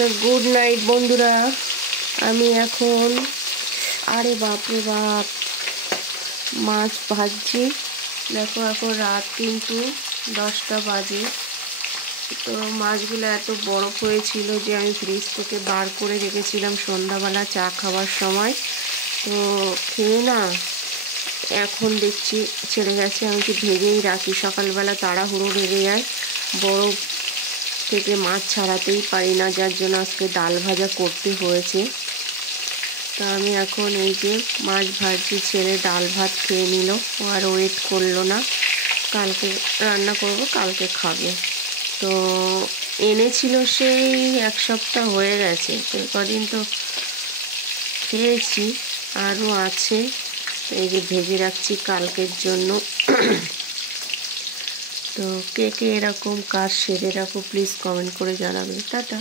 তো good night বন্ধুরা। আমি এখন আরে বাপরে বাপ মাছ ভাজছি। দেখো এখন রাত কিন্তু 10টা বাজে। তো মাছগুলো এত বরফ হয়েছিল যে আমি ফ্রিজ থেকে বার করে রেখেছিলাম সন্ধ্যাবেলা চা খাওয়ার সময়। তো খেয়ে না এখন দেখছি ছেড়ে গেছে। আমি কি ভেজেই রাখি, সকালবেলা তাড়াহুড়ো লেগে যায়, বরফ থেকে মাছ ছাড়াতেই পারি না, যার জন্য আজকে ডাল ভাজা করতে হয়েছে। তা আমি এখন এই যে মাছ ভাজি, ছেড়ে ডাল ভাত খেয়ে নিল। ও আর ওয়েট করলো না, কালকে রান্না করব, কালকে খাবে। তো এনেছিল সেই 1 সপ্তাহ হয়ে গেছে, তো কদিন তো খেয়েছি, আরও আছে। এই যে ভেজে রাখছি কালকের জন্য। তো কে কে এরকম কাজ সেরে রাখো প্লিজ কমেন্ট করে জানাবে। টাটা।